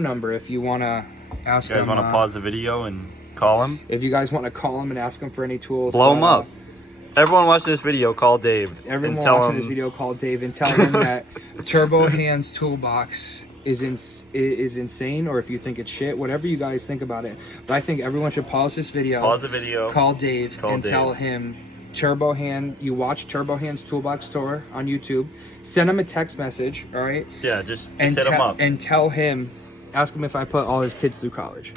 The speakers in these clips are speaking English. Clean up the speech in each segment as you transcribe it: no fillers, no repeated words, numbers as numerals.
number if you want to ask You guys him. want to pause the video and call him? If you guys want to call him and ask him for any tools. Blow him up. Everyone watching this video, call Dave. Everyone and tell watching him... this video, call Dave and tell him that Turbo Hands Toolbox is insane, or if you think it's shit, whatever you guys think about it. But I think everyone should pause this video. Pause the video. Call Dave tell him Turbo Hand. You watch Turbo Hands Toolbox Store on YouTube. Send him a text message, all right? Yeah, just hit him up. And tell him, ask him if I put all his kids through college.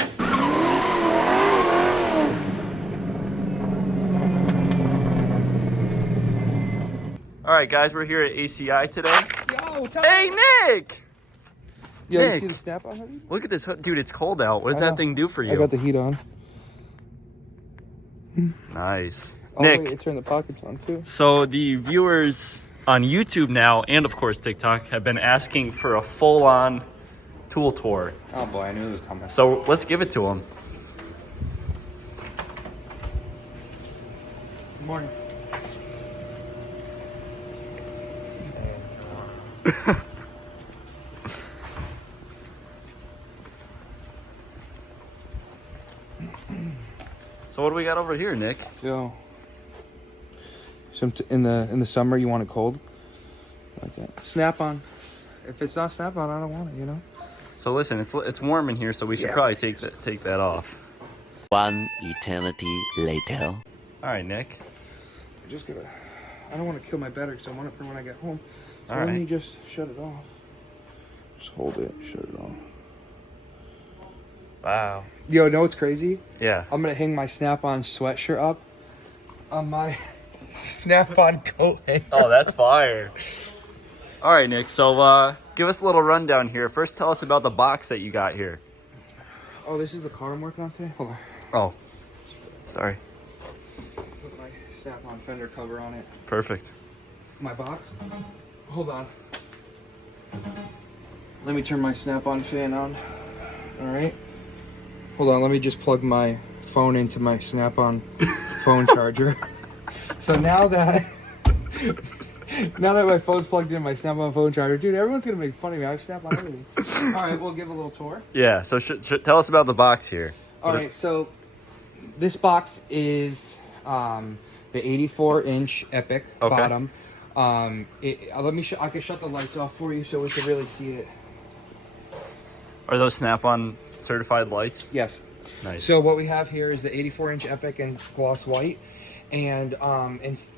All right, guys, we're here at ACI today. Yo, hey, Nick! Yo, Nick, you see the snap on hoodie? look at this. Dude, it's cold out. What does that thing do for you? I got the heat on. Nice. Oh, Nick, wait, it turned the pockets on, too. so the viewers on YouTube now, and of course TikTok, have been asking for a full-on tool tour. Oh, boy, I knew it was coming. So let's give it to them. Good morning. So what do we got over here, Nick? So in the summer you want it cold, like that. Snap on. If it's not snap on, I don't want it. You know. So listen, it's warm in here, so we should probably take that off. One eternity later. All right, Nick. I'm just gonna. I don't want to kill my battery because I want it for when I get home. So All let me right. just shut it off. Just hold it. Shut it off. Wow. Yo, know what's crazy? Yeah. I'm gonna hang my Snap-on sweatshirt up on my Snap-on coat hanger. Oh, that's fire. All right, Nick. So give us a little rundown here. First, tell us about the box that you got here. Oh, this is the car I'm working on today. Hold on. Oh, sorry. Put my Snap-on fender cover on it. Perfect. My box. Hold on. Let me turn my Snap-on fan on. All right. Hold on. Let me just plug my phone into my Snap-on phone charger. So now that my phone's plugged in my Snap-on phone charger, dude, everyone's gonna make fun of me. I have Snap-on everything. All right, we'll give a little tour. Yeah. So tell us about the box here. All right. So this box is the 84-inch Epic bottom. Let me. I can shut the lights off for you so we can really see it. Are those Snap-on certified lights? Yes. Nice. So what we have here is the 84-inch Epic in gloss white, and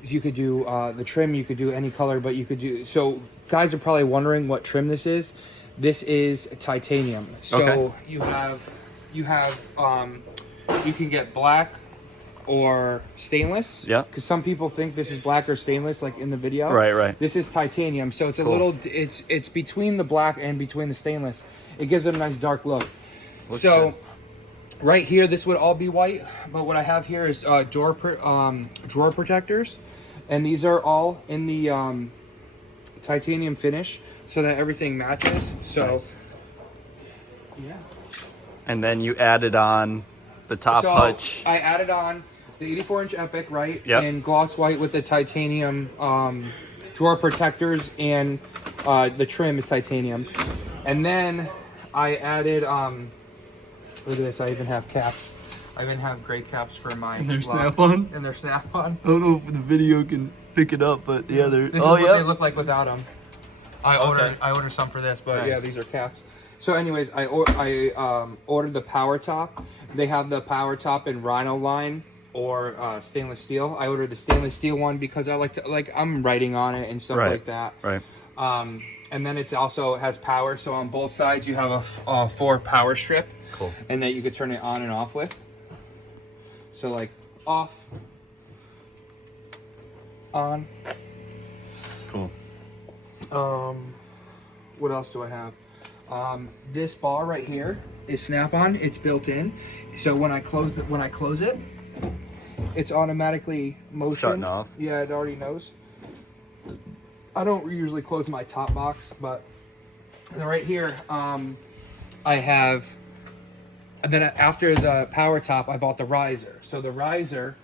you could do the trim. You could do any color, but you could do. So guys are probably wondering what trim this is. This is titanium. So you can get black or stainless. Yeah. Because some people think this is black or stainless, like in the video. Right. This is titanium, so it's a little. It's between the black and between the stainless. It gives it a nice dark look. Right here, this would all be white, but what I have here is drawer protectors, and these are all in the titanium finish, so that everything matches. So, nice. Yeah. And then you added on the top hutch. I added on the 84-inch Epic, right? Yep. In gloss white with the titanium drawer protectors, and the trim is titanium. And then I added, look at this, I even have caps. I even have gray caps for my And they're gloves. Snap-on? And they're Snap-on. I don't know if the video can pick it up, but yeah, they're... This is what they look like without them. I ordered some for this, but yeah, these are caps. So anyways, I ordered the power top. They have the power top in Rhino line or stainless steel. I ordered the stainless steel one because I I'm writing on it and stuff like that. Right. And then it's also has power, so on both sides you have a 4 power strip. Cool. And that you could turn it on and off with. So like off, on. Cool. What else do I have? This bar right here is Snap-on. It's built in, so when I close it, it's automatically motion. Shutting off. Yeah, it already knows. I don't usually close my top box, but then right here, I have. And then after the power top, I bought the riser. So the riser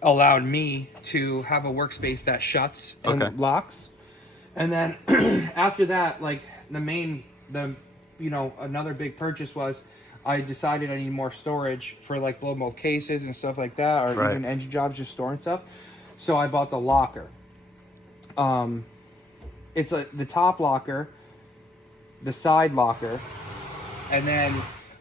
allowed me to have a workspace that shuts and locks. And then after that, like the another big purchase was I decided I need more storage for like blow mold cases and stuff like that, or even engine jobs, just storing stuff. So I bought the locker. It's the top locker, the side locker, and then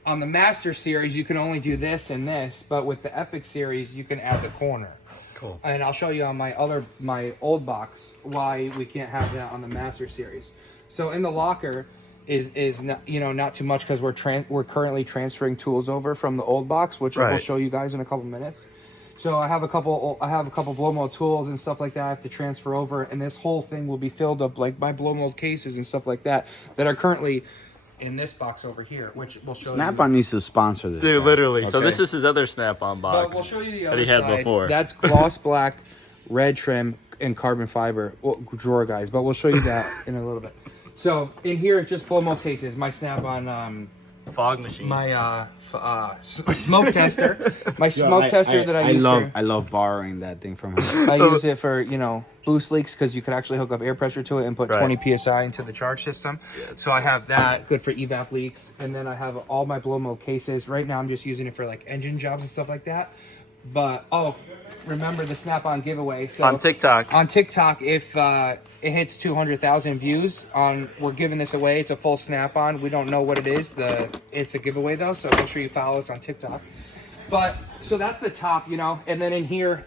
on the Master Series you can only do this and this, but with the Epic Series you can add the corner. Cool. And I'll show you on my old box why we can't have that on the Master Series. So in the locker is not, not too much, because we're currently transferring tools over from the old box, which we'll show you guys in a couple minutes. So I have a couple blow mold tools and stuff like that I have to transfer over, and this whole thing will be filled up like my blow mold cases and stuff like that are currently in this box over here, which we'll show you. Snap-on needs to sponsor this. Dude, guy. literally. Okay. So this is his other Snap-on box. But we'll show you the that other he had side. before. That's gloss black, red trim, and carbon fiber drawer, guys. But we'll show you that in a little bit. So in here, it's just blow mold cases. My Snap-on fog machine. my smoke tester. My smoke tester that I use. I love borrowing that thing from him. I use it for boost leaks, because you could actually hook up air pressure to it and put 20 psi into the charge system. So I have that, good for evap leaks, and then I have all my blow mold cases. Right now I'm just using it for like engine jobs and stuff like that. But remember the Snap-on giveaway. So on TikTok, if it hits 200,000 views, we're giving this away. It's a full Snap-on. We don't know what it is. It's a giveaway though, so make sure you follow us on TikTok. But so that's the top, and then in here,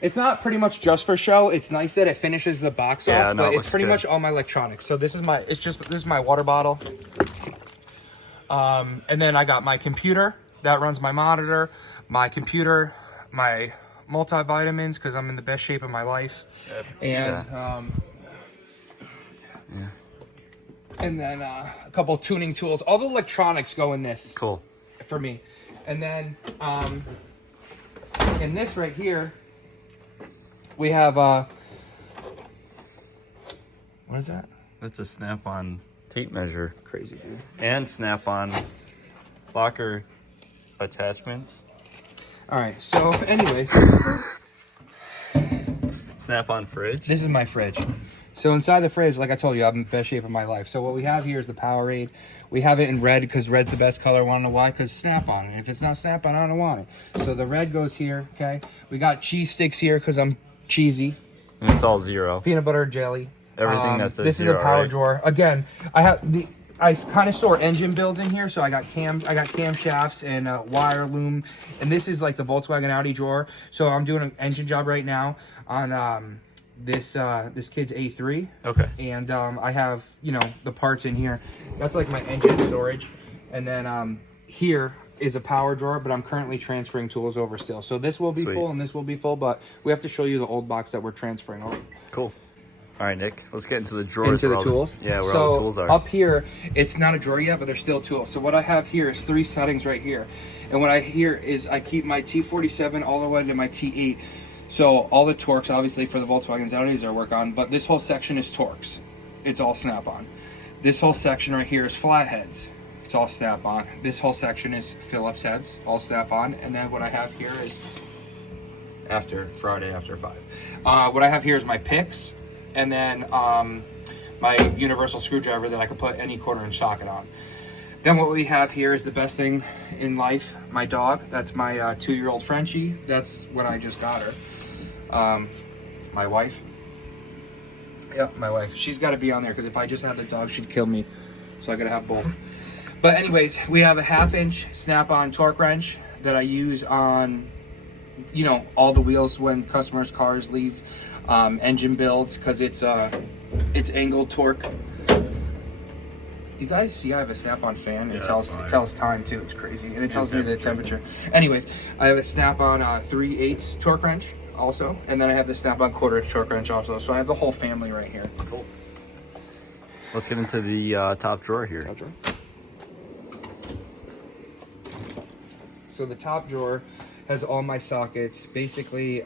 it's not pretty much just for show. It's nice that it finishes the box off, but it's pretty much all my electronics. So this is my water bottle. And then I got my computer that runs my monitor, my computer, my multivitamins, because I'm in the best shape of my life, and and then a couple tuning tools. All the electronics go in this. Cool. For me. And then in this right here, we have what is that? That's a Snap-on tape measure. Crazy, dude. And Snap-on locker attachments. All right. So, anyways, Snap-on fridge. this is my fridge. So inside the fridge, like I told you, I'm in the best shape of my life. So what we have here is the Powerade. We have it in red because red's the best color. Want to know why? Because Snap-on. And if it's not Snap-on, I don't want it. So the red goes here. Okay. We got cheese sticks here because I'm cheesy. And it's all zero. Peanut butter jelly. Everything that says this zero, is a power right? drawer. Again, I kind of store engine builds in here, so I got camshafts and wire loom, and this is like the Volkswagen Audi drawer. So I'm doing an engine job right now on this kid's A3. Okay. And I have the parts in here. That's like my engine storage, and then here is a power drawer, but I'm currently transferring tools over still. So this will be full and this will be full, but we have to show you the old box that we're transferring over. Cool. All right, Nick, let's get into the drawers. Into the tools? Yeah, where all the tools are. Up here, it's not a drawer yet, but there's still tools. So what I have here is 3 settings right here. And what I hear is I keep my T47 all the way to my T8. So all the Torx, obviously, for the Volkswagens Audis I work on, but this whole section is Torx. It's all Snap-on. This whole section right here is flatheads. It's all Snap-on. This whole section is Phillips heads, all Snap-on. And then what I have here is Friday after 5. What I have here is my picks. And then my universal screwdriver that I can put any 1/4-inch socket on. Then what we have here is the best thing in life, my dog. That's my 2-year-old Frenchie. That's when I just got her. My wife. Yep, my wife. She's got to be on there because if I just had the dog, she'd kill me. So I got to have both. But anyways, we have a 1/2-inch Snap-on torque wrench that I use on, all the wheels when customers' cars leave. Engine builds, because it's angled torque. You guys see I have a Snap-on fan. It tells time too. It's crazy, and it tells me the temperature. Anyways, I have a Snap-on 3/8 torque wrench also, and then I have the Snap-on 1/4-inch torque wrench also. So I have the whole family right here. Cool. Let's get into the top drawer here. Top drawer. So the top drawer has all my sockets. Basically,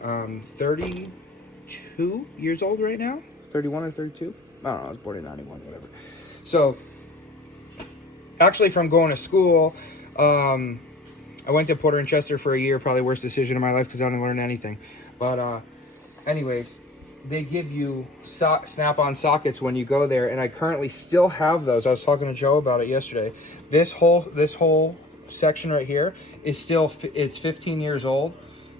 32 years old right now. 31 or 32. I don't know. I was born in 91, whatever. So, actually, from going to school, I went to Porter and Chester for a year. Probably worst decision of my life because I didn't learn anything. But, anyways, they give you snap-on sockets when you go there, and I currently still have those. I was talking to Joe about it yesterday. This whole section right here is still it's 15 years old.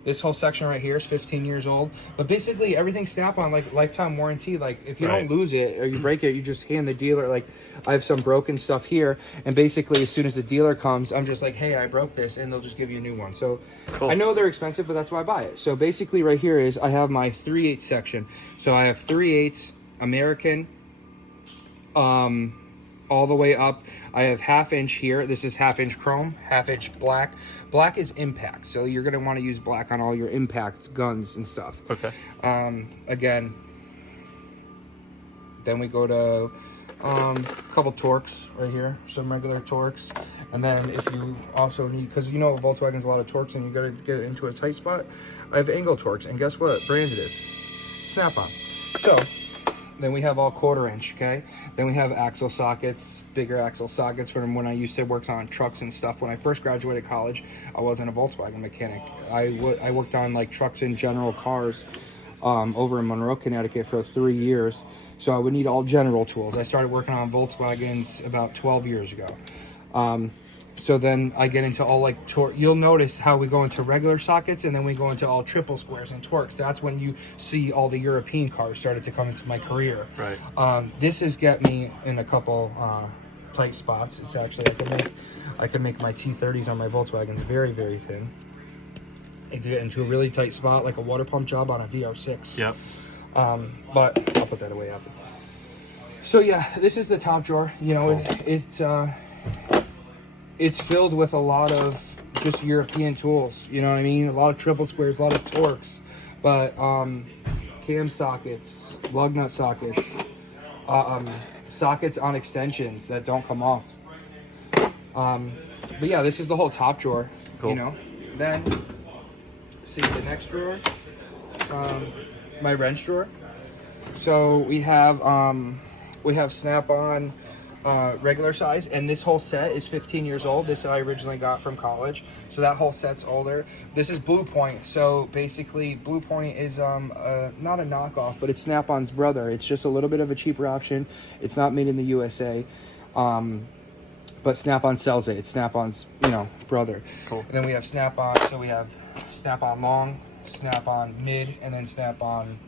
This whole section right here is 15 years old. But basically everything's snap-on, like lifetime warranty. Like if you don't lose it or you break it, you just hand the dealer, like I have some broken stuff here, and basically as soon as the dealer comes, I'm just like, hey, I broke this, and they'll just give you a new one. So cool. I know they're expensive, but that's why I buy it. So basically right here is I have my 3/8 section. So I have 3/8 American, all the way up. I have 1/2 inch here. This is 1/2 inch chrome, 1/2 inch black. Black is impact, so you're going to want to use black on all your impact guns and stuff. Okay. Again, then we go to a couple Torx right here, some regular Torx, and then if you also need, because you know Volkswagen's a lot of Torx and you got to get it into a tight spot, I have angle Torx, and guess what brand it is? Snap-on. So then we have all 1/4 inch, okay? Then we have axle sockets, bigger axle sockets from when I used to work on trucks and stuff. When I first graduated college, I wasn't a Volkswagen mechanic. I worked on like trucks and general cars over in Monroe, Connecticut for 3 years. So I would need all general tools. I started working on Volkswagens about 12 years ago. So then I get into all like you'll notice how we go into regular sockets and then we go into all triple squares and Torx. That's when you see all the European cars started to come into my career. Right. This has get me in a couple tight spots. It's actually I can make my T30s on my Volkswagens very, very thin. And get into a really tight spot like a water pump job on a VR6. Yep. But I'll put that away after. So yeah, this is the top drawer. You know, it's filled with a lot of just European tools. You know what I mean? A lot of triple squares, a lot of Torx, but cam sockets, lug nut sockets, sockets on extensions that don't come off. But yeah, this is the whole top drawer. Cool. You know, then see the next drawer, my wrench drawer. So we have snap-on regular size, and this whole set is 15 years old. This I originally got from college, so that whole set's older. This is Blue Point. So basically Blue Point is not a knockoff, but it's Snap-on's brother. It's just a little bit of a cheaper option. It's not made in the USA, but Snap-on sells it. It's Snap-on's brother. Cool. And then we have Snap-on. So we have Snap-on long, Snap-on mid, and then Snap-on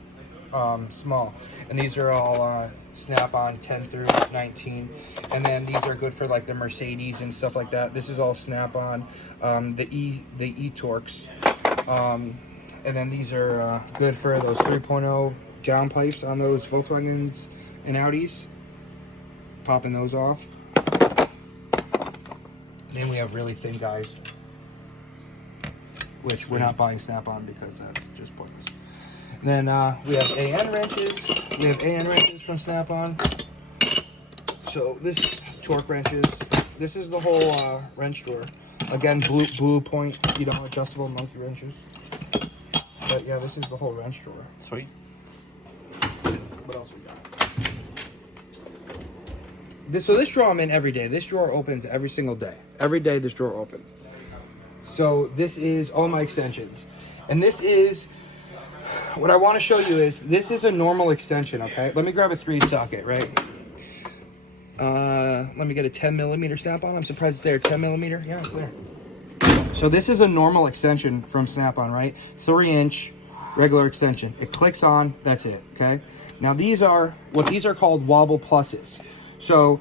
small. And these are all Snap-on 10 through 19, and then these are good for like the Mercedes and stuff like that. This is all Snap-on, the e-Torx, and then these are good for those 3.0 downpipes on those Volkswagens and Audis, popping those off. Then we have really thin guys, which we're not buying Snap-on because that's just pointless. And then we have AN wrenches. We have AN wrenches from Snap-on. So this torque wrenches. This is the whole wrench drawer. Again, Blue Point, adjustable monkey wrenches. But yeah, this is the whole wrench drawer. Sweet. What else we got? So this drawer I'm in every day. This drawer opens every single day. Every day this drawer opens. So this is all my extensions. And this is, what I want to show you is, this is a normal extension, okay? Let me grab a 3 socket, right? Let me get a 10 millimeter Snap-on. I'm surprised it's there. 10 millimeter? Yeah, it's there. So this is a normal extension from Snap-on, right? 3-inch regular extension. It clicks on, that's it, okay? Now these are called wobble pluses. So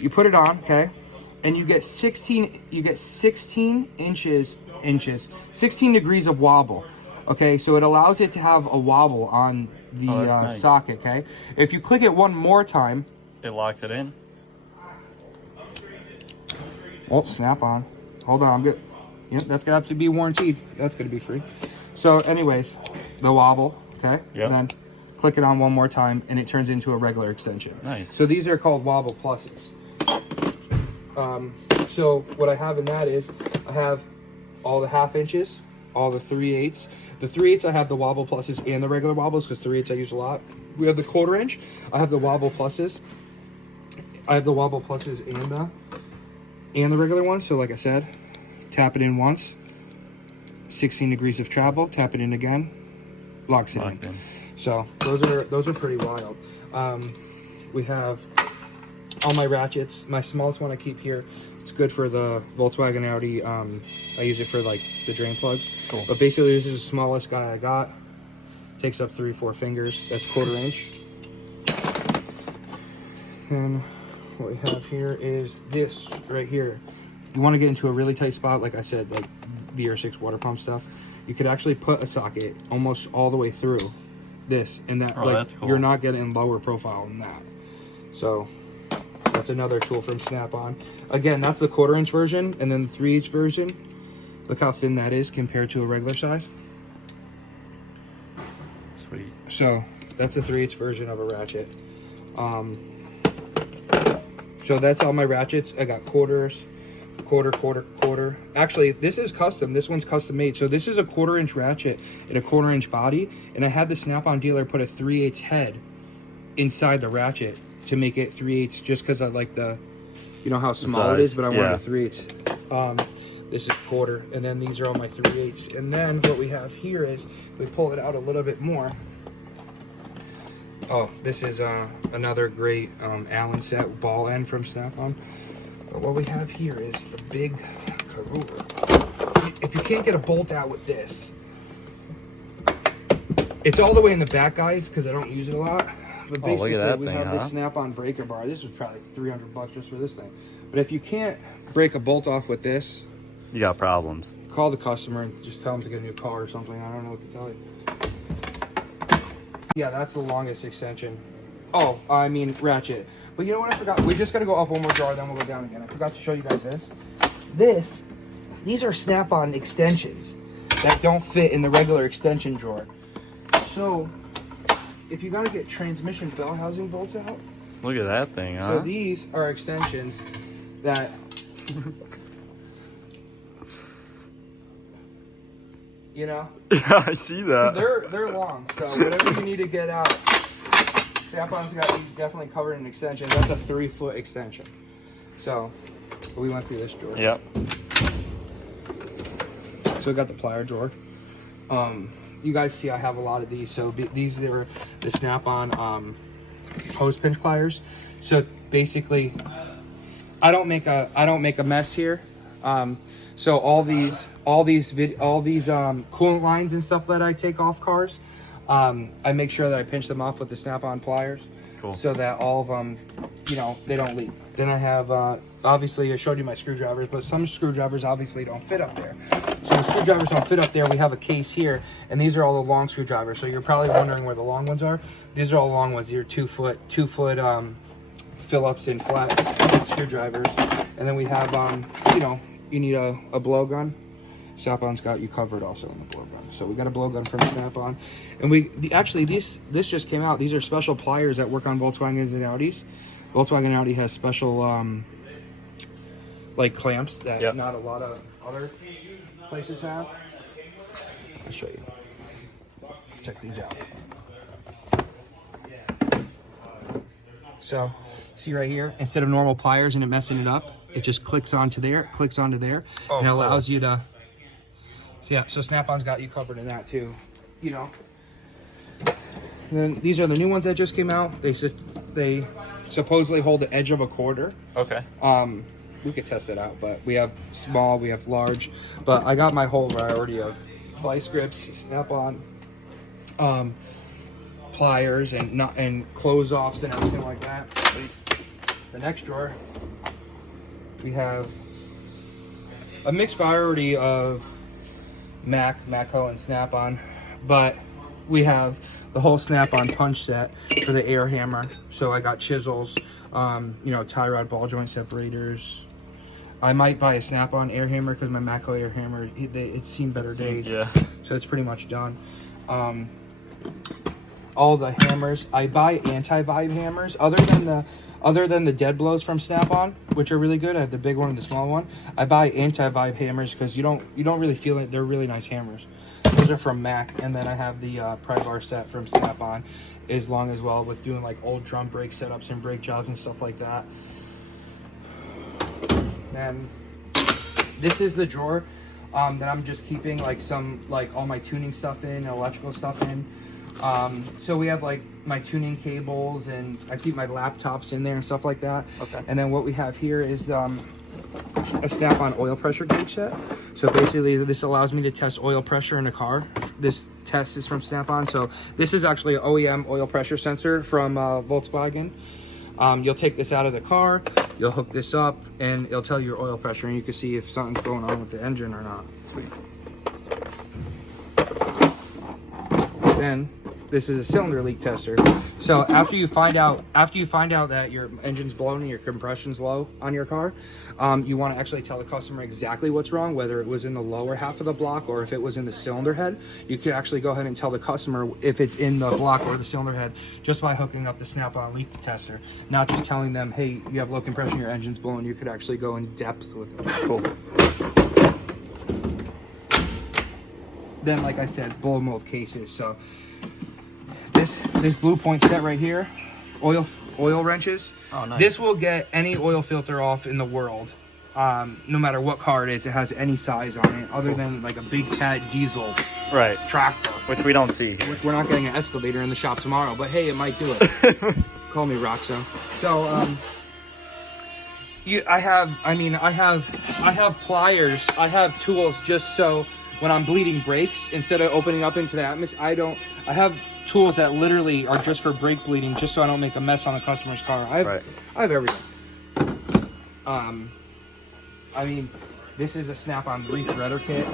you put it on, okay? And you get 16 inches, 16 degrees of wobble. Okay, so it allows it to have a wobble on the nice. Socket, okay? If you click it one more time, it locks it in. Oh, Snap-on. Hold on, I'm good. Yep, that's gonna have to be warranted. That's gonna be free. So anyways, the wobble, okay? Yep. And then click it on one more time and it turns into a regular extension. Nice. So these are called wobble pluses. So what I have in that is, I have all the 1/2 inches, all the 3/8. The 3/8 I have the wobble pluses and the regular wobbles, because 3/8 I use a lot. We have the 1/4 inch. I have the wobble pluses. I have the wobble pluses and the regular ones. So like I said, tap it in once, 16 degrees of travel, tap it in again, locks it in. So those are pretty wild. We have all my ratchets. My smallest one I keep here. It's good for the Volkswagen Audi. I use it for like the drain plugs. Cool. But basically, this is the smallest guy I got. Takes up 3-4 fingers. That's 1/4 inch. And what we have here is this right here. You want to get into a really tight spot, like I said, like VR6 water pump stuff. You could actually put a socket almost all the way through this, and that that's cool. You're not getting lower profile than that. So that's another tool from Snap-on. Again, that's the 1/4 inch version, and then the 3/8 version. Look how thin that is compared to a regular size. Sweet. So that's a 3/8 version of a ratchet. So that's all my ratchets. I got quarters, quarter. Actually, this is custom. This one's custom made. So this is a 1/4 inch ratchet and a 1/4 inch body. And I had the Snap-on dealer put a 3/8 head inside the ratchet to make it 3/8, just because I like the, you know how small it is, but I wanted a 3/8. This is 1/4, and then these are all my 3/8. And then what we have here is, we pull it out a little bit more. Oh, this is another great Allen set ball end from Snap-on. But what we have here is the big Karura. If you can't get a bolt out with this, it's all the way in the back, guys, because I don't use it a lot. But basically, look at that we thing, have this huh? Snap-on breaker bar. This was probably $300 just for this thing. But if you can't break a bolt off with this, You got problems. call the customer and just tell them to get a new car or something. I don't know what to tell you. Yeah, that's the longest extension. Oh, I mean ratchet. But you know what I forgot? We just got to go up one more drawer, then we'll go down again. I forgot to show you guys this. These are Snap-on extensions that don't fit in the regular extension drawer. So, if you got to get transmission bell housing bolts out, Look at that thing, huh? so these are extensions that... You know? Yeah, I see that. They're long, so whatever you need to get out, Snap-on's got you definitely covered in extensions. That's a 3-foot extension. So we went through this drawer. Yep. So we got the plier drawer. You guys see I have a lot of these. So these are the Snap-on hose pinch pliers. So basically, I don't make a mess here. So all these coolant lines and stuff that I take off cars, I make sure that I pinch them off with the Snap-on pliers. Cool. So that all of them, you know, they don't leak. Then I have, obviously I showed you my screwdrivers, but some screwdrivers obviously don't fit up there. So the screwdrivers don't fit up there. We have a case here, and these are all the long screwdrivers. So you're probably wondering where the long ones are. These are all the long ones. These are 2 foot Phillips and flat screwdrivers. And then we have, you know, you need a blowgun. Snap-on's got you covered also in the blowgun. So we got a blowgun from Snap-on. And actually, this just came out. These are special pliers that work on Volkswagens and Audis. Volkswagen Audi has special like clamps that not a lot of other places have. I'll show you. Check these out. So, see right here, instead of normal pliers and it messing it up, it just clicks onto there, and it allows you to. So yeah, so Snap-on's got you covered in that too, you know. And then these are the new ones that just came out. They supposedly hold the edge of a quarter. Okay. We could test it out, but we have small, we have large. But I got my whole variety of vice grips, Snap-on, pliers, and close offs and everything like that. The next drawer, we have a mixed variety of Matco and Snap-on, but we have the whole Snap-on punch set for the air hammer. So I got chisels, you know, tie rod ball joint separators. I might buy a Snap-on air hammer because my Matco air hammer, it's seen better days. Yeah. So it's pretty much done. All the hammers, I buy anti-vibe hammers. Other than the dead blows from Snap-on, which are really good. I have the big one and the small one. I buy anti-vibe hammers because you don't really feel it. They're really nice hammers. Those are from Mac, and then I have the pry bar set from Snap-on, as long as well, with doing like old drum brake setups and brake jobs and stuff like that. And this is the drawer that I'm just keeping like all my tuning stuff in, electrical stuff in. So we have like my tuning cables, and I keep my laptops in there and stuff like that. Okay. And then what we have here is a snap-on oil pressure gauge set. So basically this allows me to test oil pressure in a car. This test is from Snap-on. So this is actually an OEM oil pressure sensor from Volkswagen. You'll take this out of the car, you'll hook this up, and it'll tell you your oil pressure, and you can see if something's going on with the engine or not. Sweet. Then this is a cylinder leak tester. So after you find out that your engine's blown and your compression's low on your car, you want to actually tell the customer exactly what's wrong, whether it was in the lower half of the block or if it was in the cylinder head. You could actually go ahead and tell the customer if it's in the block or the cylinder head just by hooking up the Snap-on leak tester, not just telling them, hey, you have low compression, your engine's blown. You could actually go in depth with it. Cool. Then, like I said, blow mold cases. So this blue point set right here, oil wrenches. Oh, nice. This will get any oil filter off in the world, no matter what car it is. It has any size on it, other than like a big cat diesel Right. tractor. Which we don't see here. Which we're not getting an excavator in the shop tomorrow, but hey, it might do it. Call me Roxo. So I have pliers. I have tools just so when I'm bleeding brakes, instead of opening up into the atmosphere, I have tools that literally are just for brake bleeding, just so I don't make a mess on the customer's car. I have everything. I mean, this is a Snap-on rethreader kit,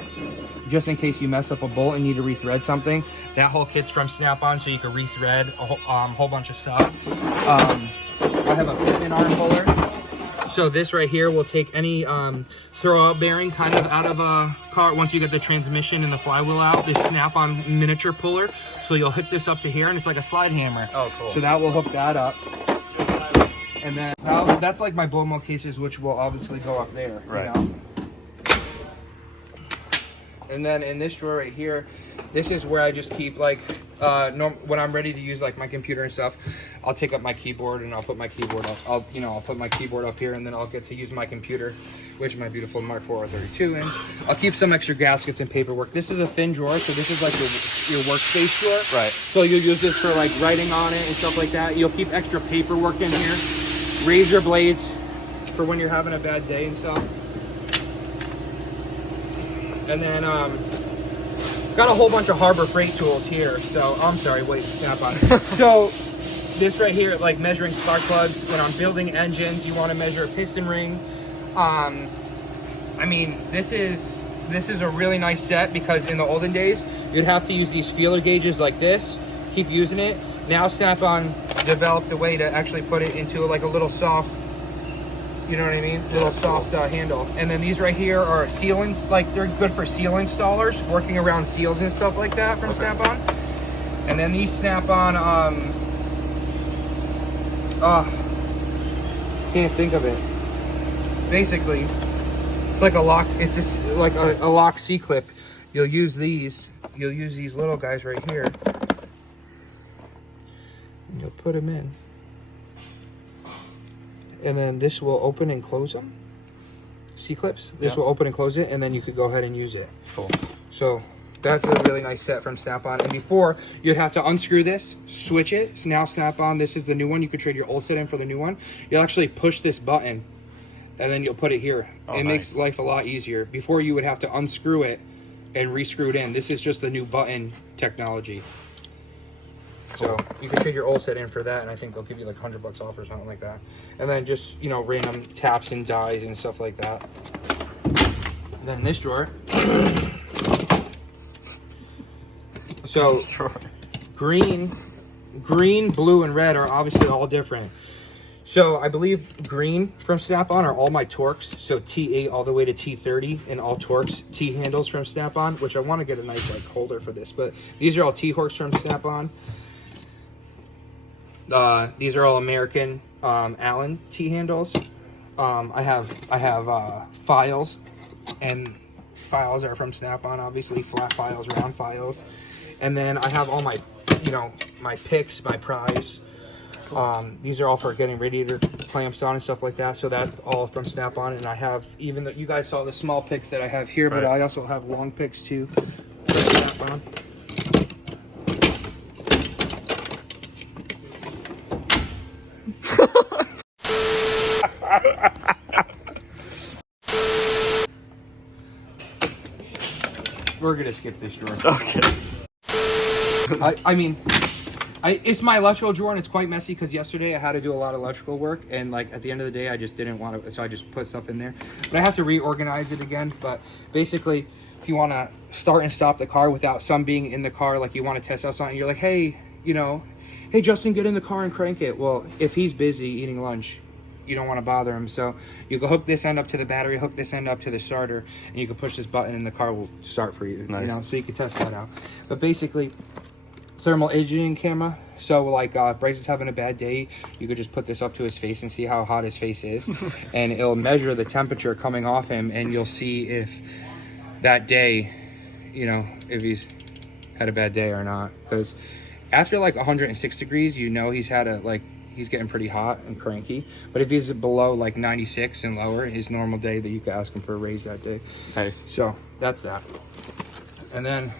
just in case you mess up a bolt and need to rethread something. That whole kit's from Snap-on, so you can rethread a whole bunch of stuff. I have a Pitman arm puller. So this right here will take any throw-out bearing kind of out of a car once you get the transmission and the flywheel out. This Snap-on miniature puller. So you'll hook this up to here, and it's like a slide hammer. Oh, cool. So that will hook that up. And then that's like my blow mold cases, which will obviously go up there. Right. You know? And then in this drawer right here, this is where I just keep like when I'm ready to use like my computer and stuff, I'll take up my keyboard and I'll put my keyboard up. I'll put my keyboard up here, and then I'll get to use my computer, which my beautiful Mark IV 32 in. I'll keep some extra gaskets and paperwork. This is a thin drawer, so this is like your workspace drawer. Right. So you'll use this for like writing on it and stuff like that. You'll keep extra paperwork in here, razor blades for when you're having a bad day and stuff. And then got a whole bunch of Harbor Freight tools here. So I'm sorry, wait, Snap-on. So this right here, like measuring spark plugs. When I'm building engines, you want to measure a piston ring. I mean, this is a really nice set, because in the olden days you'd have to use these feeler gauges like this, keep using it. Now Snap-on developed a way to actually put it into like a little soft, you know what I mean? Little soft handle. And then these right here are sealing, like they're good for seal installers, working around seals and stuff like that from Snap-on. And then these Snap-on, can't think of it. Basically, it's like a lock. It's just like a lock C-clip. You'll use these little guys right here, and you'll put them in. And then this will open and close them. C-clips. This will open and close it, and then you could go ahead and use it. Cool. So that's a really nice set from Snap-on. And before, you'd have to unscrew this, switch it. So now Snap-on, this is the new one. You could trade your old set in for the new one. You'll actually push this button, and then you'll put it here. It makes life a lot easier. Before, you would have to unscrew it and re-screw it in. This is just the new button technology. Cool. So you can trade your old set in for that, and I think they'll give you like $100 off or something like that. And then just, you know, random taps and dies and stuff like that. And then this drawer. So green, blue, and red are obviously all different. So I believe green from Snap-on are all my Torx. So T8 all the way to T30 and all Torx T handles from Snap-on, which I want to get a nice like holder for this. But these are all T-Horks from Snap-on. These are all American Allen T handles. I have files, and files are from Snap-on, obviously, flat files, round files. And then I have all my, you know, my picks, my pries. These are all for getting radiator clamps on and stuff like that. So that's all from Snap-on. And I have even you guys saw the small picks that I have here, but I also have long picks too from Snap-on. We're gonna skip this drawer. Okay. I mean, it's my electrical drawer and it's quite messy because yesterday I had to do a lot of electrical work and like at the end of the day I just didn't want to, so I just put stuff in there. But I have to reorganize it again. But basically, if you want to start and stop the car without some being in the car, like you want to test out something, you're like, hey, you know, hey Justin, get in the car and crank it. Well, if he's busy eating lunch, you don't want to bother him, so you can hook this end up to the battery, hook this end up to the starter, and you can push this button and the car will start for you. Nice. You know, so you can test that out. But basically, thermal aging camera. So like if Bryce is having a bad day, you could just put this up to his face and see how hot his face is, and it'll measure the temperature coming off him, and you'll see if that day, you know, if he's had a bad day or not. Because after like 106 degrees, you know he's had a he's getting pretty hot and cranky. But if he's below like 96 and lower, his normal day, that you could ask him for a raise that day. Nice. So that's that. And then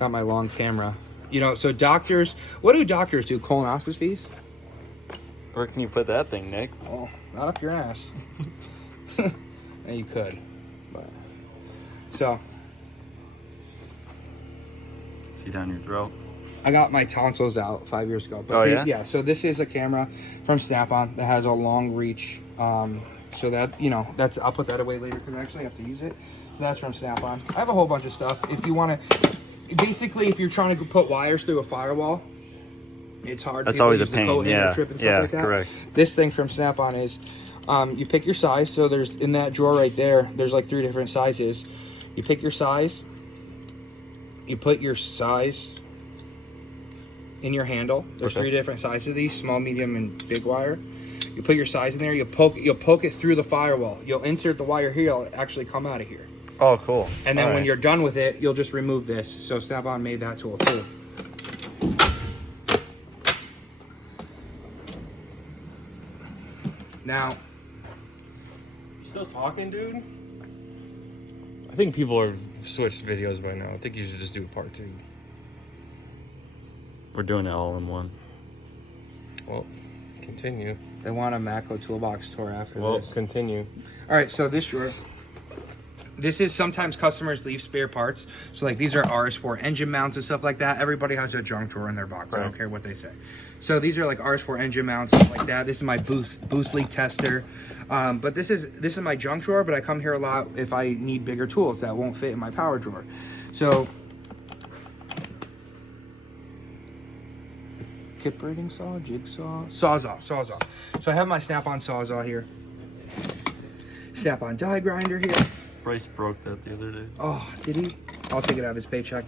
got my long camera. You know, so doctors, what do doctors do? Colonoscopies? Where can you put that thing, Nick? Well, not up your ass. And you could, but so. See down your throat. I got my tonsils out 5 years ago. But Oh, yeah? Yeah, so this is a camera from Snap-on that has a long reach. So that, you know, that's, I'll put that away later because I actually have to use it. So that's from Snap-on. I have a whole bunch of stuff. If you want to, basically, if you're trying to put wires through a firewall, it's hard. That's People always a use the pain, coat hanger yeah. trip and stuff Yeah, like that. correct. This thing from Snap-on is, you pick your size. So there's, in that drawer right there, there's like 3 different sizes. You pick your size. You put your size in your handle. There's 3 different sizes of these: small, medium, and big wire. You put your size in there. You'll poke it through the firewall. You'll insert the wire here. It'll actually come out of here. Oh, cool. And then All when right. you're done with it, you'll just remove this. So Snap-on made that tool too. Now, Still talking, dude? I think people are switched videos by now. I think you should just do a part 2. We're doing it all in one. Well, continue. they want a Mako Toolbox tour after Well, this. continue. All right, so this drawer. This is sometimes customers leave spare parts. So like these are ours for engine mounts and stuff like that. Everybody has a junk drawer in their box. I don't care what they say. So these are like ours for engine mounts, stuff like that. This is my boost leak tester. But this is my junk drawer, but I come here a lot if I need bigger tools that won't fit in my power drawer. So kip braiding saw, jigsaw, sawzall. So I have my Snap-on sawzall here. Snap-on die grinder here. Bryce broke that the other day. Oh, did he? I'll take it out of his paycheck.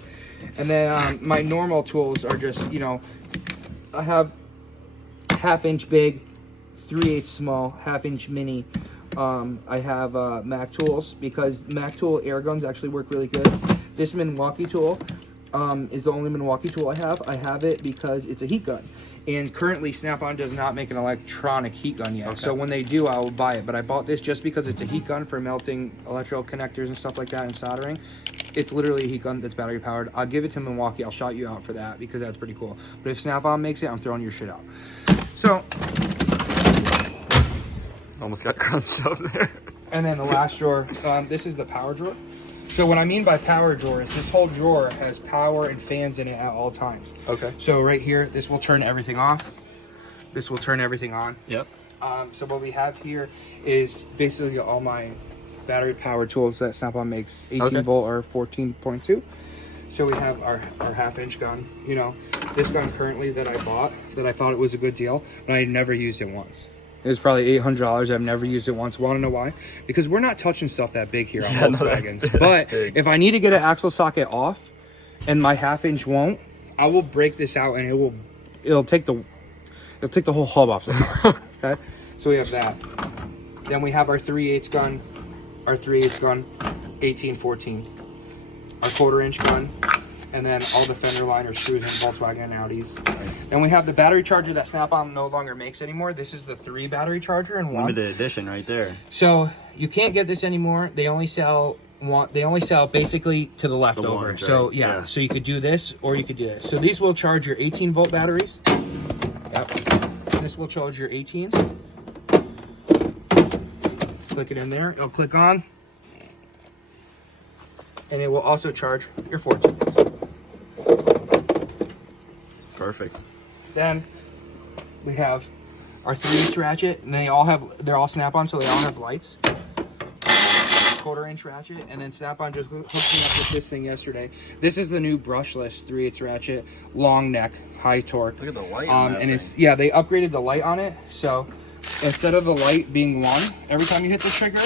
And then my normal tools are just, you know, I have 1/2 inch big, 3/8 small, 1/2 inch mini. I have Mac tools because Mac tool air guns actually work really good. This Milwaukee tool is the only Milwaukee tool I have. I have it because it's a heat gun. And currently Snap-on does not make an electronic heat gun yet. Okay. So when they do, I will buy it. But I bought this just because it's a heat gun for melting electrical connectors and stuff like that and soldering. It's literally a heat gun that's battery powered. I'll give it to Milwaukee. I'll shout you out for that because that's pretty cool. But if Snap-on makes it, I'm throwing your shit out. So. Almost got crunched up there. And then the last drawer, this is the power drawer. So what I mean by power drawer is this whole drawer has power and fans in it at all times. Okay. So right here, this will turn everything off. This will turn everything on. Yep. So what we have here is basically all my battery powered tools that Snap-on makes, 18 volt or 14.2. So we have our 1/2 inch gun. You know, this gun currently that I bought, that I thought it was a good deal, but I never used it once. It was probably $800. I've never used it once. Want to know why? Because we're not touching stuff that big here on Volkswagens. But if I need to get an axle socket off, and my 1/2 inch won't, I will break this out, and it'll take the whole hub off the car. Okay, so we have that. Then we have our 3/8 gun, 1814, our 1/4 inch gun, and then all the fender liner screws in Volkswagen and Audis. Nice. And we have the battery charger that Snap-on no longer makes anymore. This is the 3 battery charger in one. Limited edition right there. So you can't get this anymore. They only sell one. They only sell basically to the leftover. Ones, so right? yeah, so you could do this or you could do this. So these will charge your 18 volt batteries. Yep. This will charge your 18s. Click it in there. It'll click on. and it will also charge your Ford speakers. Perfect. Then we have our 3/8 ratchet, and they're all snap-on, so they all have lights. 1/4-inch ratchet, and then Snap-on just hooked me up with this thing yesterday. This is the new brushless 3/8 ratchet, long neck, high torque. Look at the light on that and thing. it's they upgraded the light on it, so instead of the light being one every time you hit the trigger,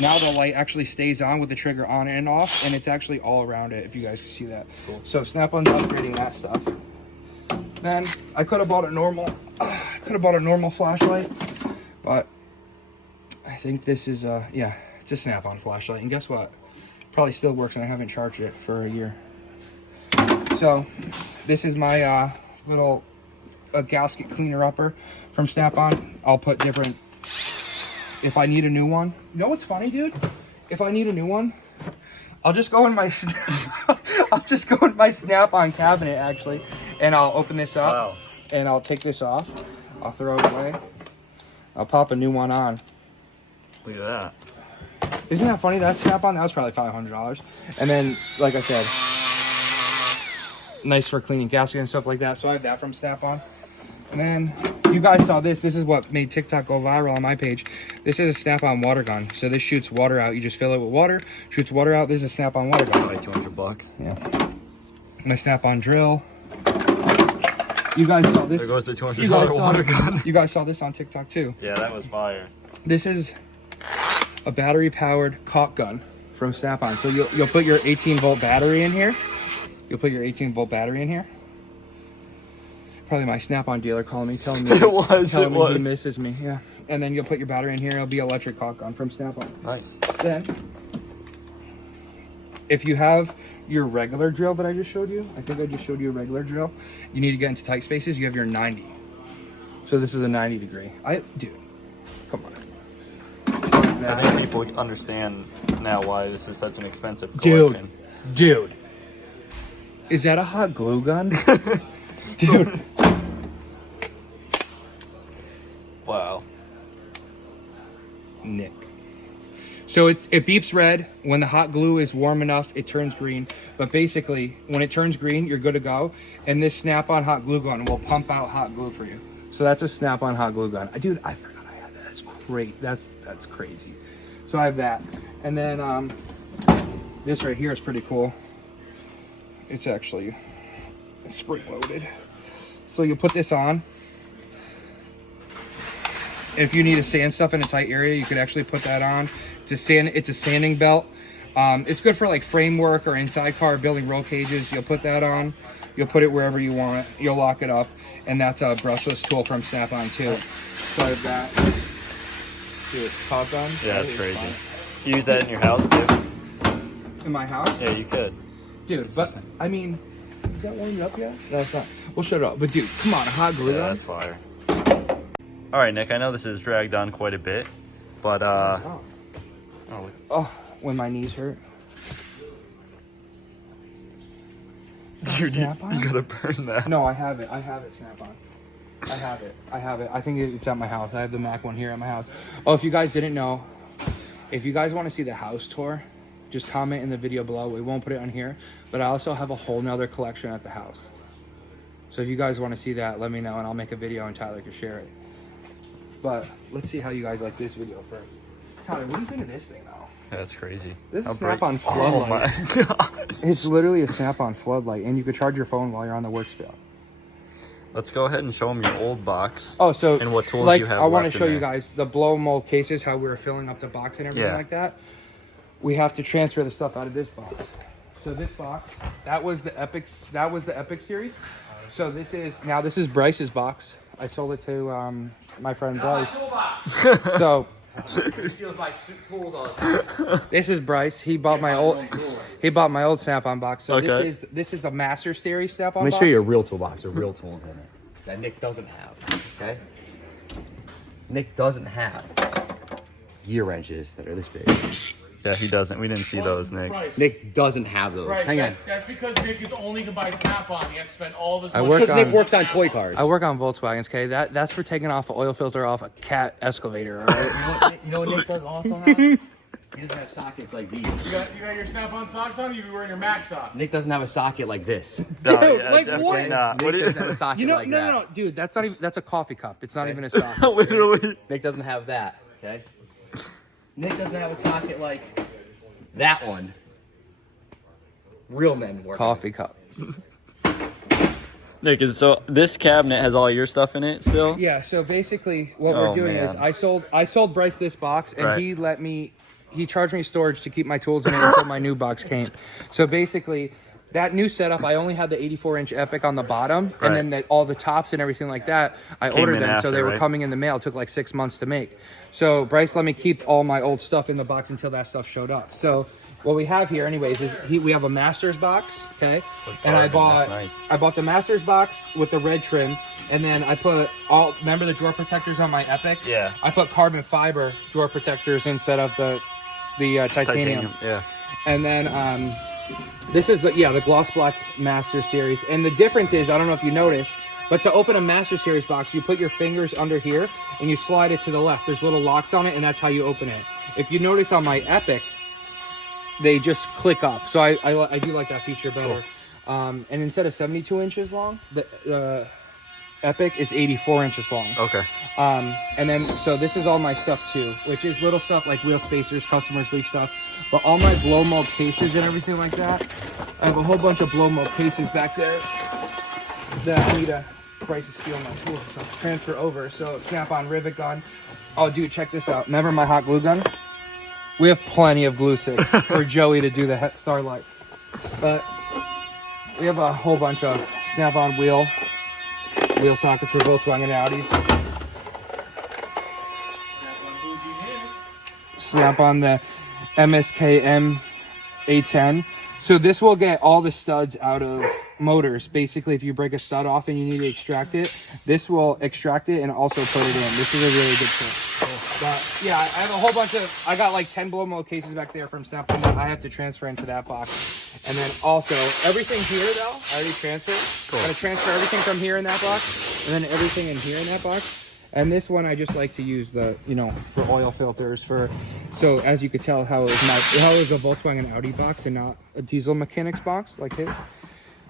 now the light actually stays on with the trigger on and off, and it's actually all around it. If you guys can see that, That's cool. So Snap-on's upgrading that stuff. Then I could have bought a normal flashlight, but I think this is it's a Snap-on flashlight, and guess what? Probably still works, and I haven't charged it for a year. So this is my little gasket cleaner upper from Snap-on. I'll put different if I need a new one. You know what's funny, dude? If I need a new one, I'll just go in my Snap-on cabinet actually, and I'll open this up. Wow. And I'll take this off. I'll throw it away. I'll pop a new one on. Look at that. Isn't that funny? That Snap-on, that was probably $500. And then, like I said, nice for cleaning gaskets and stuff like that. So I have that from Snap-on. And then you guys saw this. This is what made TikTok go viral on my page. This is a Snap-on water gun. So this shoots water out. You just fill it with water, shoots water out. This is a Snap-on water gun. Like $200. Yeah. My Snap-on drill. You guys saw this. There goes the You guys $200 saw- water gun. You guys saw this on TikTok too. Yeah, that was fire. This is a battery-powered caulk gun from Snap-on. So you'll put your 18-volt battery in here. Probably my Snap-on dealer calling me, telling me It was. he misses me. Yeah. And then you'll put your battery in here. It'll be electric caulk gun from Snap-on. Nice. Then, if you have your regular drill that I just showed you, I think I just showed you a regular drill. You need to get into tight spaces. You have your 90. So this is a 90 degree. Dude, come on. I think people understand now why this is such an expensive collection. Dude, is that a hot glue gun? Dude. Wow. Nick. So it beeps red. When the hot glue is warm enough, it turns green. But basically, when it turns green, you're good to go. And this Snap-on hot glue gun will pump out hot glue for you. So that's a Snap-on hot glue gun. Dude, I forgot I had that. That's great. That's crazy. So I have that. And then this right here is pretty cool. It's actually spring-loaded. So you put this on. If you need to sand stuff in a tight area, you could actually put that on. It's a sanding belt. It's good for like framework or inside car building roll cages. You'll put that on. You'll put it wherever you want. You'll lock it up. And that's a brushless tool from Snap-on too. So I have that. Dude, caulk gun. Yeah, that's crazy. You use that in your house too? In my house? Yeah, you could. Dude, but I mean, is that warmed up yet? No, it's not. We'll shut it up. But dude, come on, a hot glue Yeah, gun. that's fire. All right, Nick, I know this has dragged on quite a bit, but Oh, when my knees hurt. dude, you Snap-on? gotta burn that. No, I have it. Snap-on. I have it. I think it's at my house. I have the Mac one here at my house. Oh, if you guys didn't know, if you guys want to see the house tour, just comment in the video below. We won't put it on here, but I also have a whole nother collection at the house. So if you guys want to see that, let me know and I'll make a video and Tyler can share it. But let's see how you guys like this video first. Tyler, what do you think of this thing though? That's crazy. This is How a Snap-on Oh floodlight. my god. It's literally a Snap-on floodlight, and you could charge your phone while you're on the work spell. Let's go ahead and show them your old box. Oh, so and what tools like, you have I want left to in show you there. guys the blow mold cases, how we were filling up the box and everything Yeah. like that. We have to transfer the stuff out of this box. So this box, that was the Epic series. So this is Bryce's box. I sold it to my friend Bryce. So He steals my tools all the time. this is Bryce. He bought my old Snap-on box. So Okay. this is a Master Series Snap-on Let me box. show you a real toolbox with real tools in it that Nick doesn't have. Okay? Nick doesn't have gear wrenches that are this big. Yeah, he doesn't. We didn't see those, Nick. Price. Nick doesn't have those. Right, Hang on. That's because Nick is only to buy Snap-on. He has to spend all this I money. work Because Nick on- works on toy cars. I work on Volkswagens, okay? That's for taking off an oil filter off a cat excavator, all right? You know what Nick does also have? He doesn't have sockets like these. You got your Snap-on socks on, or you wearing your Mac socks? Nick doesn't have a socket like this. No, Dude, yeah, like definitely what? not. Nick doesn't have a socket You know, like no, that. no, dude, that's not even. That's a coffee cup. It's not even a sock. Literally. Nick doesn't have that. Okay. Nick doesn't have a socket like that one. Real men work. Coffee cup. Nick, so this cabinet has all your stuff in it still? Yeah. So basically, what Oh, we're doing man. is I sold Bryce this box, and Right. he charged me storage to keep my tools in it until my new box came. So basically, that new setup, I only had the 84-inch Epic on the bottom, Right. and then all the tops and everything like that, I Came ordered in them, so after, they were right? coming in the mail. It took like 6 months to make. So Bryce let me keep all my old stuff in the box until that stuff showed up. So what we have here, anyways, is we have a Masters box, okay? And I bought That's nice. I bought the Masters box with the red trim, and then I put remember the drawer protectors on my Epic? Yeah. I put carbon fiber drawer protectors instead of the titanium. Yeah. And then this is the Gloss Black Master Series. And the difference is, I don't know if you noticed, but to open a Master Series box, you put your fingers under here and you slide it to the left. There's little locks on it, and that's how you open it. If you notice on my Epic, they just click up. So I do like that feature better. Cool. And instead of 72 inches long, the Epic is 84 inches long. Okay. And then, so this is all my stuff too, which is little stuff like wheel spacers, customer sleeve stuff, but all my blow mold cases and everything like that. I have a whole bunch of blow mold cases back there that I need to Bryce is stealing my tools, so transfer over. So Snap-on rivet gun. Oh, dude, check this out. Remember my hot glue gun? We have plenty of glue sticks for Joey to do the Starlight. But we have a whole bunch of Snap-on wheel sockets for Volkswagen and Audis. Snap on the MSK A10. So this will get all the studs out of motors. Basically, if you break a stud off and you need to extract it, this will extract it and also put it in. This is a really good trick. But yeah, I have a whole bunch of, I got like 10 blow mold cases back there from Snap-on that I have to transfer into that box. And then also, everything here though, I already transferred. Cool. I'm gonna transfer everything from here in that box, and then everything in here in that box. And this one I just like to use the, for oil filters so as you could tell how it was a Volkswagen Audi box and not a diesel mechanics box like his.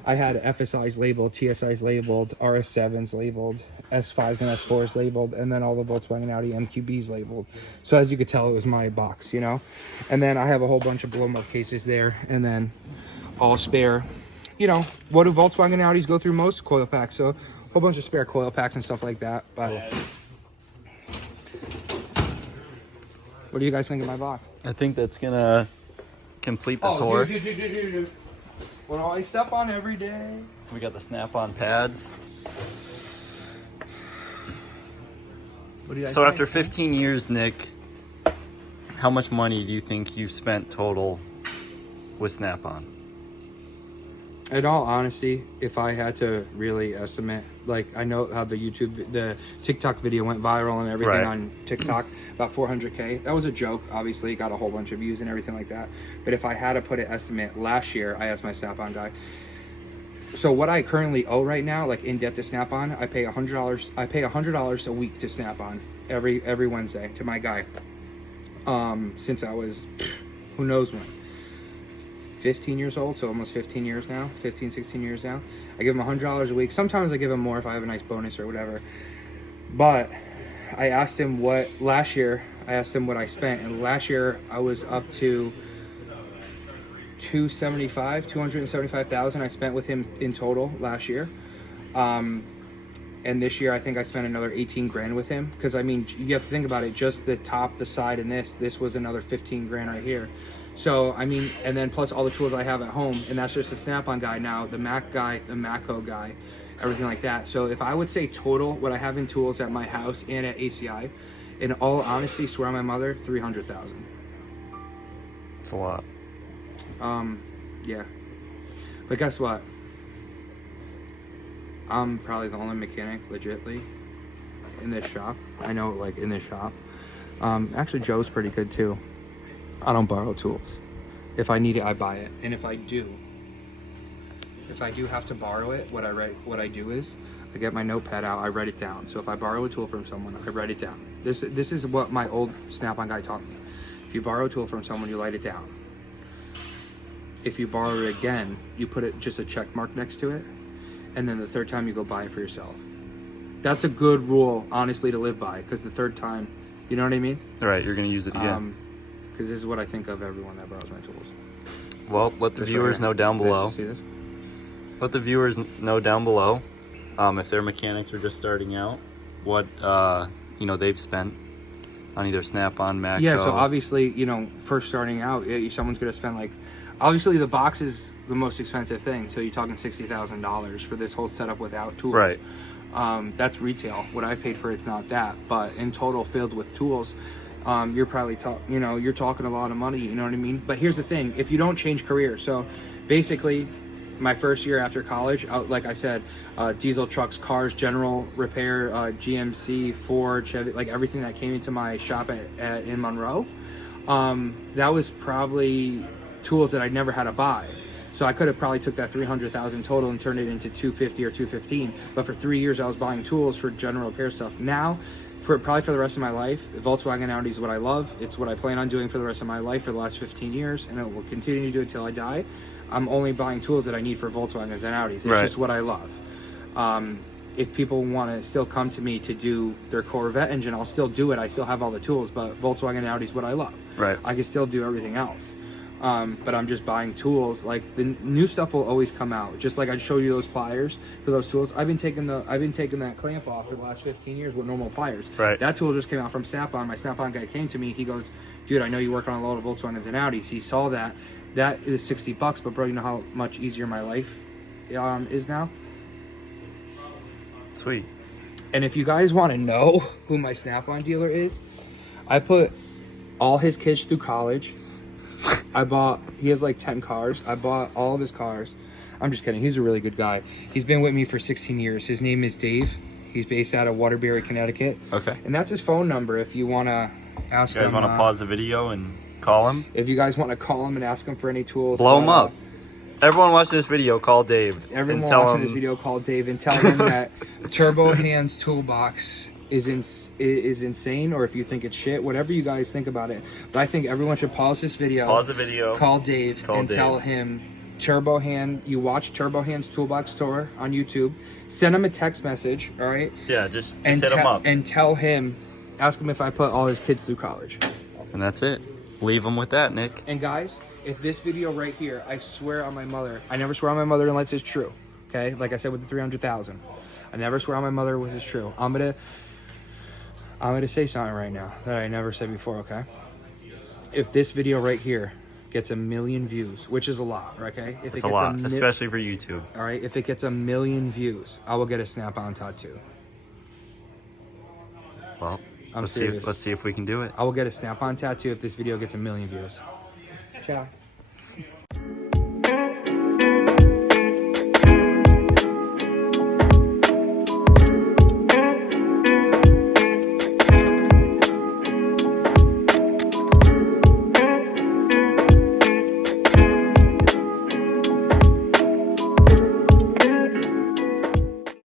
I had FSIs labeled, TSIs labeled, RS7s labeled, S5s and S4s labeled, and then all the Volkswagen Audi MQBs labeled. So as you could tell, it was my box, And then I have a whole bunch of blow mold cases there, and then all spare. What do Volkswagen Audis go through most? Coil packs. So a whole bunch of spare coil packs and stuff like that. But what do you guys think of my box? I think that's gonna complete the tour. Dude. What do I step on every day? We got the Snap-on pads. What do you guys So think? after 15 years, Nick, how much money do you think you've spent total with Snap-on? In all honesty, if I had to really estimate, like I know how the TikTok video went viral and everything Right. on TikTok, about 400K. That was a joke, obviously, it got a whole bunch of views and everything like that. But if I had to put an estimate, last year, I asked my Snap-on guy. So what I currently owe right now, like in debt to Snap-on, I pay $100. I pay $100 a week to Snap-on every Wednesday to my guy. Since I was, who knows when. 15 years old, so almost 15 years now, 15, 16 years now. I give him $100 a week. Sometimes I give him more if I have a nice bonus or whatever. But I asked him what I spent, and last year I was up to 275,000 I spent with him in total last year. And this year I think I spent another 18 grand with him, because I mean, you have to think about it, just the top, the side, and this was another 15 grand right here. So, I mean, and then plus all the tools I have at home, and that's just the Snap-on guy now, the Mac guy, the Matco guy, everything like that. So if I would say total, what I have in tools at my house and at ACI, in all honesty, swear on my mother, 300,000. It's a lot. Yeah. But guess what? I'm probably the only mechanic, legitly, in this shop. I know, like, in this shop. Actually, Joe's pretty good, too. I don't borrow tools. If I need it, I buy it. And if I do have to borrow it, what I do is I get my notepad out, I write it down. So if I borrow a tool from someone, I write it down. This is what my old Snap-on guy taught me. If you borrow a tool from someone, you light it down. If you borrow it again, you put it just a check mark next to it, and then the third time you go buy it for yourself. That's a good rule, honestly, to live by, because the third time, you know what I mean? Right, you're gonna use it again. Because this is what I think of everyone that borrows my tools. Well, let the This viewers right know here. down below. See this? Let the viewers know down below if their mechanics are just starting out, what they've spent on either Snap-on, Matco. Yeah, so obviously, first starting out, someone's going to spend obviously the box is the most expensive thing. So you're talking $60,000 for this whole setup without tools. Right. That's retail. What I paid for it's not that, but in total, filled with tools, you're probably you're talking a lot of money. You know what I mean? But here's the thing: if you don't change careers, so basically, my first year after college, like I said, diesel trucks, cars, general repair, GMC, Ford, Chevy, like everything that came into my shop in Monroe, that was probably tools that I'd never had to buy. So I could have probably took that $300,000 total and turned it into $250 or $215. But for 3 years, I was buying tools for general repair stuff. Now, probably for the rest of my life, Volkswagen Audi is what I love. It's what I plan on doing for the rest of my life for the last 15 years, and it will continue to do it till I die. I'm only buying tools that I need for Volkswagens and Audis. It's just what I love. If people want to still come to me to do their Corvette engine, I'll still do it. I still have all the tools, but Volkswagen and Audi is what I love. Right. I can still do everything else. But I'm just buying tools. Like the new stuff will always come out. Just like I showed you those pliers for those tools. I've been taking that clamp off for the last 15 years with normal pliers. Right. That tool just came out from Snap-on. My Snap-on guy came to me. He goes, "Dude, I know you work on a lot of Volkswagens and Audis." He saw that. That is $60, but bro, you know how much easier my life is now? Sweet. And if you guys want to know who my Snap-on dealer is, I put all his kids through college. He has like 10 cars. I bought all of his cars. I'm just kidding. He's a really good guy. He's been with me for 16 years. His name is Dave. He's based out of Waterbury, Connecticut. Okay. And that's his phone number if you want to ask him. You guys want to pause the video and call him? If you guys want to call him and ask him for any tools. Blow him up. Everyone watching this video, call Dave. Everyone and tell watching him... this video, call Dave and tell him that Turbo Hands Toolbox is insane, or if you think it's shit, whatever you guys think about it. But I think everyone should pause this video. Pause the video. Call Dave tell him Turbo Hand. You watch Turbo Hands Toolbox Store on YouTube. Send him a text message, all right? Yeah, just hit him up. And tell him, ask him if I put all his kids through college. And that's it. Leave him with that, Nick. And guys, if this video right here, I swear on my mother, I never swear on my mother unless it's true. Okay? Like I said with the 300,000. I never swear on my mother when it's true. I'm gonna say something right now that I never said before, okay? If this video right here gets 1 million views, which is a lot, okay? If It's a lot, especially for YouTube. All right, if it gets 1 million views, I will get a Snap-on tattoo. Well, I'm serious. Let's see if we can do it. I will get a Snap-on tattoo if this video gets 1 million views. Ciao.